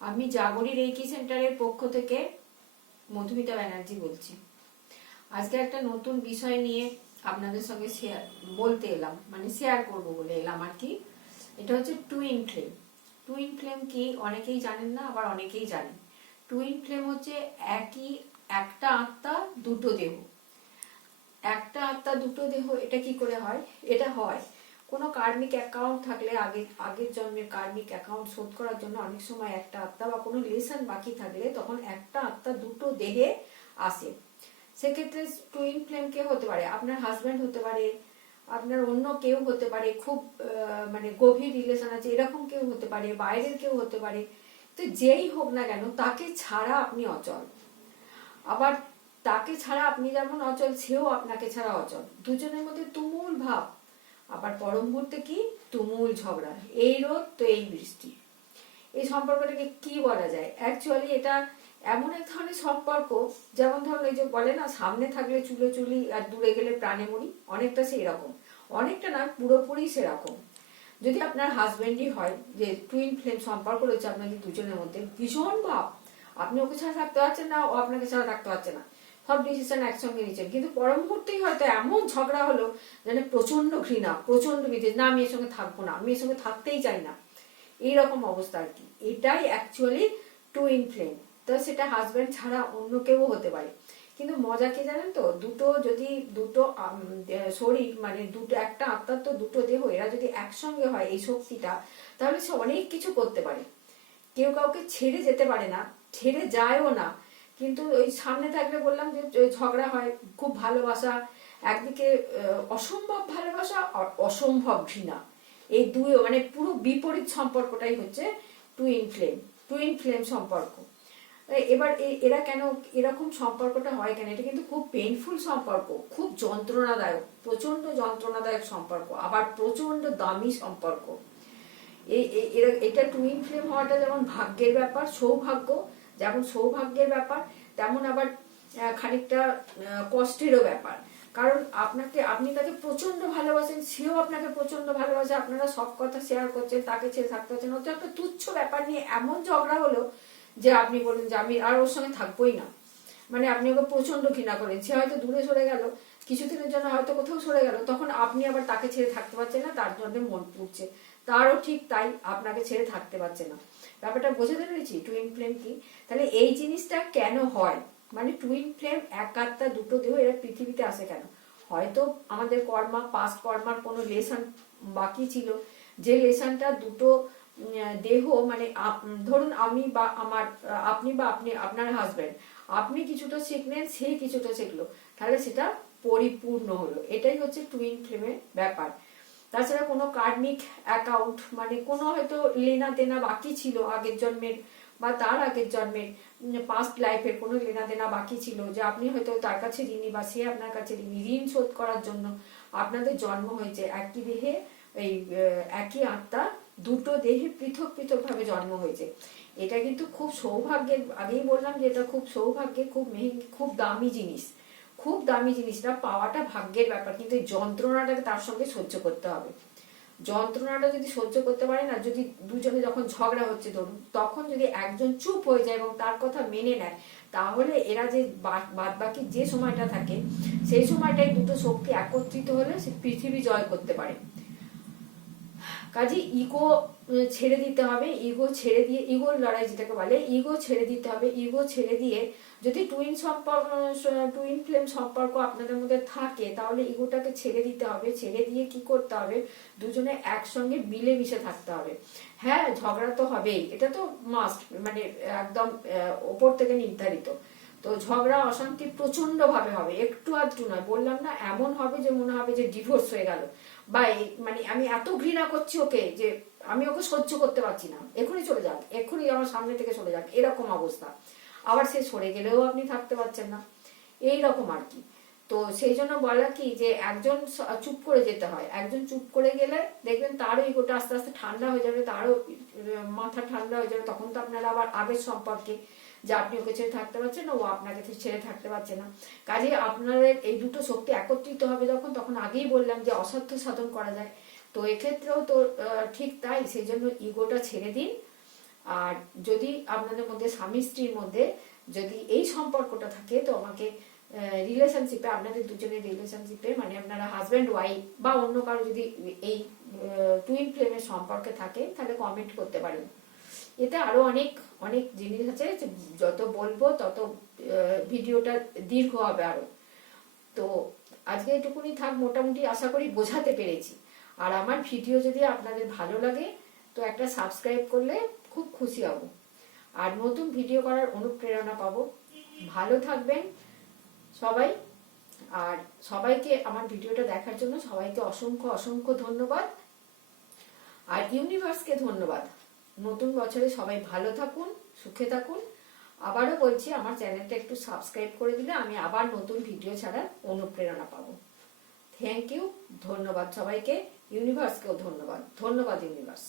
আমি জাগরি রেকি সেন্টারের পক্ষ থেকে মধুমিতা ব্যানার্জি বলছি। আজকে একটা নতুন বিষয় নিয়ে আপনাদের সঙ্গে বলতে এলাম, মানে শেয়ার করব বলে এলাম আর কি। এটা হচ্ছে টুইন ফ্লেম। টুইন ফ্লেম কি অনেকেই জানেন না, আবার অনেকেই জানেন। টুইন ফ্লেম হচ্ছে একটা আত্মা দুটো দেহ। একটা আত্মা দুটো দেহ, এটা কি করে হয়? এটা হয় কোনো কার্মিক অ্যাকাউন্ট থাকলে, আগের জন্মের কার্মিক অ্যাকাউন্ট শোধ করার জন্য অনেক সময় একটা আত্মা বা কোনো লেসন বাকি থাকলে তখন একটা আত্মা দুটো দেহে আসে। সেক্ষেত্রে টুইন ফ্লেম কে হতে পারে? আপনার হাজব্যান্ড হতে পারে, আপনার অন্য কেউ হতে পারে, খুব মানে গভীর রিলেশন আছে এরকম কেউ হতে পারে, বাইরের কেউ হতে পারে। তো যেই হোক না কেন, তাকে ছাড়া আপনি অচল। আবার তাকে ছাড়া আপনি যেমন অচল, সেও আপনাকে ছাড়া অচল। দুজনের মধ্যে তুমুল ভাব, আবার পর মুহূর্তে কি তুমুল ঝগড়া। এই রোদ তো এই বৃষ্টি। এই সম্পর্কটাকে কি বলা যায়? অ্যাকচুয়ালি এটা এমন এক ধরনের সম্পর্ক, যেমন ধরুন এই যে বলে না, সামনে থাকলে চুলো চুলি আর দূরে গেলে প্রাণে মরি, অনেকটা সেই রকম। অনেকটা না, পুরোপুরি সেরকম। যদি আপনার হাজবেন্ডই হয়, যে টুইন ফ্লেম সম্পর্ক রয়েছে আপনাদের দুজনের মধ্যে, ভীষণ ভাব, আপনি ওকে ছাড়া থাকতে পারছেন না, ও আপনাকে ছাড়া থাকতে পারছে না, সব ডিসিশন একসঙ্গে নিচ্ছেন, কিন্তু পর মুহূর্তেই হয়তো এমন ঝগড়া হলো যেন প্রচন্ড ঘৃণা, প্রচন্ড বিদ্বেষ, না আমি এর সঙ্গে থাকবো না, আমি এর সঙ্গে থাকতেই চাই না, এইরকম অবস্থা আর কি। এটাই অ্যাকচুয়ালি টুইন ফ্লেম। তো সেটা হাজব্যান্ড ছাড়া অন্য কেউ হতে পারে। কিন্তু মজা কি জানেন তো, দুটো শরীর, মানে দুটো একটা আত্মার তো দুটো দেহ, এরা যদি একসঙ্গে হয় এই শক্তিটা, তাহলে সে অনেক কিছু করতে পারে। কেউ কাউকে ছেড়ে যেতে পারে না, ছেড়ে যায়ও না। কিন্তু ওই সামনে থাকলে বললাম যে ঝগড়া হয়, খুব ভালোবাসা, একদিকে অসম্ভব ভালোবাসা আর অসম্ভব ঘৃণা, এই দুই মানে পুরো বিপরীত সম্পর্কটাই হচ্ছে টুইন ফ্লেম। টুইন ফ্লেম সম্পর্ক। এবার এরা কেন এরকম সম্পর্কটা হয় কেন? এটা কিন্তু খুব পেইনফুল সম্পর্ক, খুব যন্ত্রণাদায়ক, প্রচন্ড যন্ত্রণাদায়ক সম্পর্ক, আবার প্রচন্ড দামি সম্পর্ক। এটা টুইন ফ্লেম হওয়াটা যেমন ভাগ্যের ব্যাপার, সৌভাগ্য, যেমন সৌভাগ্যের ব্যাপার, তেমন আবার খানিকটা কষ্টেরও ব্যাপার। কারণ আপনি তাকে প্রচন্ড ভালোবাসেন, সেও আপনাকে প্রচন্ড ভালোবাসে, আপনারা সব কথা শেয়ার করছেন, তাকে ছেড়ে থাকতে পারছেন। অত একটা তুচ্ছ ব্যাপার নিয়ে এমন ঝগড়া হলো যে আপনি বলেন যে আমি আর ওর সঙ্গে থাকবোই না, মানে আপনি ওকে প্রচন্ড ঘৃণা করেন। সে হয়তো দূরে সরে গেল, কিছুদিনের জন্য হয়তো কোথাও সরে গেল, তখন আপনি আবার তাকে ছেড়ে থাকতে পারছেন না, তার জন্য মন পুড়ছে। তারও ঠিক তাই, আপনাকে ছেড়ে থাকতে পারছে না। ব্যাপারটা বোঝাতে পেরেছি টুইন ফ্লেম কি? তাহলে এই জিনিসটা কেন হয়, মানে টুইন ফ্লেম, এক আত্মা দুটো দেহ, এরা পৃথিবীতে আসে কেন? হয়তো আমাদের কর্মা, পাস্ট কর্মার কোনো লেসন বাকি ছিল, যে লেসনটা দুটো দেহ, মানে ধরুন আমি বা আমার, আপনি বা আপনার হাজবেন্ড, আপনি কিছুটা শিখলেন, সে কিছুটা শিখলো, তাহলে সেটা পরিপূর্ণ হলো। এটাই হচ্ছে টুইন ফ্লেমের ব্যাপার। তাছাড়া কোনো কার্মিক অ্যাকাউন্ট, মানে কোনো হয়তো লেনা দেনা বাকি ছিল আগের জন্মের বা তার আগের জন্মের, পাস্ট লাইফের কোনো লেনা দেনা বাকি ছিল, যে আপনি হয়তো তার কাছে ঋণী বা সে আপনার কাছে ঋণী, ঋণ শোধ করার জন্য আপনাদের জন্ম হয়েছে। একই দেহে, এই একই আত্মা দুটো দেহে পৃথক পৃথক ভাবে জন্ম হয়েছে। এটা কিন্তু খুব সৌভাগ্যের, আগেই বললাম যে এটা খুব সৌভাগ্যের, খুব মেহেঙ্গি, খুব দামি জিনিস, খুব দামি জিনিসটা পাওয়াটা ভাগ্যের ব্যাপার। কিন্তু এই যন্ত্রণাটাকে তার সঙ্গে সহ্য করতে হবে। যন্ত্রণাটা যদি সহ্য করতে পারে না, যদি দুজনে যখন ঝগড়া হচ্ছে ধরুন, তখন যদি একজন চুপ হয়ে যায় এবং তার কথা মেনে নেয়, তাহলে এরা যে বাদ বাকি যে সময়টা থাকে, সেই সময়টাই দুটো শক্তি একত্রিত হলে সে পৃথিবী জয় করতে পারে। কাজে ইগো ছেড়ে দিতে হবে, ইগো ছেড়ে দিয়ে, ইগোর লড়াই যেটাকে বলে, ইগো ছেড়ে দিতে হবে। ইগো ছেড়ে দিয়ে যদি টুইন ফ্লেম সম্পর্ক আপনাদের মধ্যে থাকে, তাহলে ইগোটাকে ছেড়ে দিতে হবে। ছেড়ে দিয়ে কি করতে হবে? দুজনে একসঙ্গে মিলেমিশে থাকতে হবে। হ্যাঁ, ঝগড়া তো হবেই, এটা তো মাস্ট, মানে একদম ওপর থেকে নির্ধারিত। তো ঝগড়া অশান্তি প্রচন্ড ভাবে হবে, একটু আধটু নয়। বললাম না, এমন হবে যে মনে হবে যে ডিভোর্স হয়ে গেল, বা মানে আমি এত ঘৃণা করছি ওকে যে আমি ওকে সহ্য করতে পারছি না, এখনই চলে যাক, এখনই আমার সামনে থেকে চলে যাক, এরকম অবস্থা। আবার সে সরে গেলেও আপনি থাকতে পারছেন না, এইরকম আর কি। তো সেই জন্য বলা কি, যে একজন চুপ করে যেতে হয়। একজন চুপ করে গেলে দেখবেন তারও ইগোটা আস্তে আস্তে ঠান্ডা হয়ে যাবে, তারও মাথা ঠান্ডা হয়ে যাবে। তখন তো আপনারা আবার আগের সম্পর্কে, যে আপনি ওকে ছেড়ে থাকতে পারছেন না, ও আপনাকে ছেড়ে থাকতে পারছে না। কাজে আপনাদের এই দুটো শক্তি একত্রিত হবে যখন, তখন আগেই বললাম যে অসাধ্য সাধন করা যায়। তো এক্ষেত্রেও তো ঠিক তাই। সেই জন্য ইগোটা ছেড়ে দিন, আর যদি আপনাদের মধ্যে স্বামী স্ত্রীর মধ্যে যদি এই সম্পর্কটা থাকে, তো আমাকে রিলেশনশিপে, আপনাদের দুজনের রিলেশনশিপে, মানে আপনারা হাজব্যান্ড ওয়াইফ বা অন্য কারো যদি এই টুইন ফ্লেমের সম্পর্কে থাকে, তাহলে কমেন্ট করতে পারেন। এতে আরো অনেক অনেক জিনিস আছে, যত বলবো তত ভিডিওটা দীর্ঘ হবে আরো। তো আজকে এটুকুনি থাক, মোটামুটি আশা করি বোঝাতে পেরেছি। আর আমার ভিডিও যদি আপনাদের ভালো লাগে তো একটা সাবস্ক্রাইব করলে খুব খুশি হব, আর নতুন ভিডিও করার অনুপ্রেরণা পাবো। ভালো থাকবেন সবাই। আর সবাইকে আমার ভিডিওটা দেখার জন্য সবাইকে অসংখ্য অসংখ্য ধন্যবাদ, আর ইউনিভার্সকে ধন্যবাদ। নতুন বছরে সবাই ভালো থাকুন, সুখে থাকুন। আবারও বলছি, আমার চ্যানেলটা একটু সাবস্ক্রাইব করে দিলে আমি আবার নতুন ভিডিও ছাড়ার অনুপ্রেরণা পাবো। থ্যাংক ইউ, ধন্যবাদ সবাইকে। ইউনিভার্সকেও ধন্যবাদ। ধন্যবাদ ইউনিভার্স।